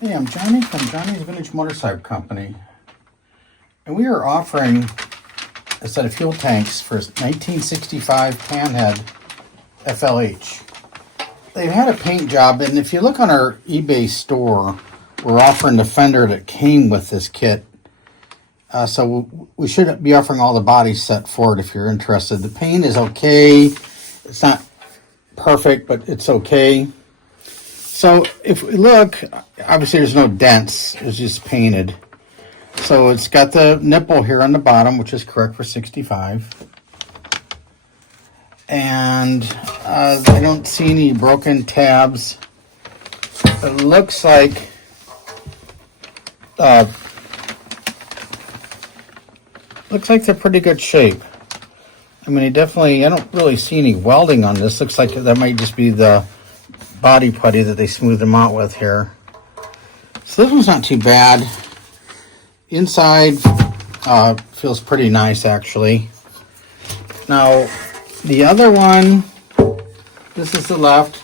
Hey, I'm Johnny from Johnny's Vintage Motorcycle Company, and we are offering a set of fuel tanks for 1965 Panhead FLH. They've had a paint job, and if you look on our eBay store, we're offering the fender that came with this kit. So we should be offering all the body set for it if you're interested. The paint is okay. It's not perfect, but it's okay. So if we look, obviously there's no dents, it's just painted. So it's got the nipple here on the bottom, which is correct for 65. And I don't see any broken tabs. It looks like they're pretty good shape. I mean, I don't really see any welding on this. Looks like that might just be the body putty that they smoothed them out with here. So this one's not too bad. Inside feels pretty nice, actually. Now, the other one, this is the left.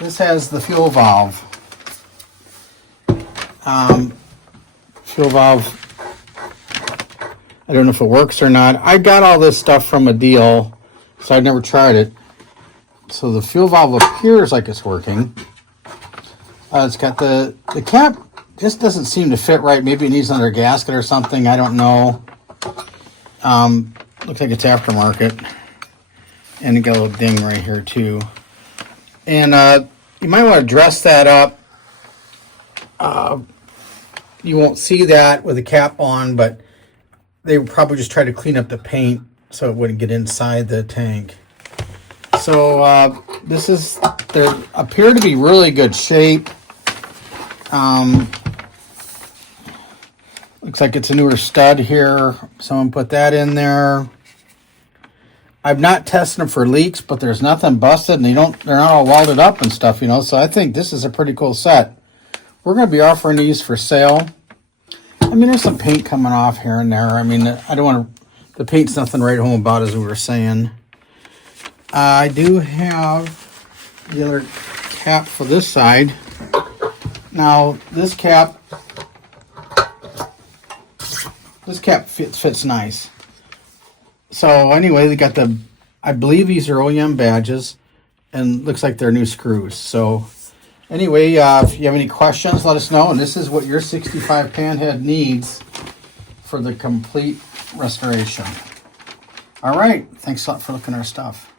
This has the fuel valve. Fuel valve, I don't know if it works or not. I got all this stuff from a deal, so I've never tried it. So the fuel valve appears like it's working. It's got the cap just doesn't seem to fit right. Maybe it needs another gasket or something. I don't know. Looks like it's aftermarket. And it got a little ding right here too. And you might want to dress that up. You won't see that with the cap on, but they would probably just try to clean up the paint so it wouldn't get inside the tank. So they appear to be really good shape. Looks like it's a newer stud here. Someone put that in there. I've not tested them for leaks, but there's nothing busted, and they're not all welded up and stuff, you know. So I think this is a pretty cool set. We're going to be offering these for sale. I mean, there's some paint coming off here and there. I mean, I don't want to. The paint's nothing to write home about, as we were saying. I do have the other cap for this side. Now, this cap fits nice. So anyway, they got I believe these are OEM badges, and looks like they're new screws. So anyway, if you have any questions, let us know. And this is what your 65 Panhead needs for the complete restoration. All right, thanks a lot for looking at our stuff.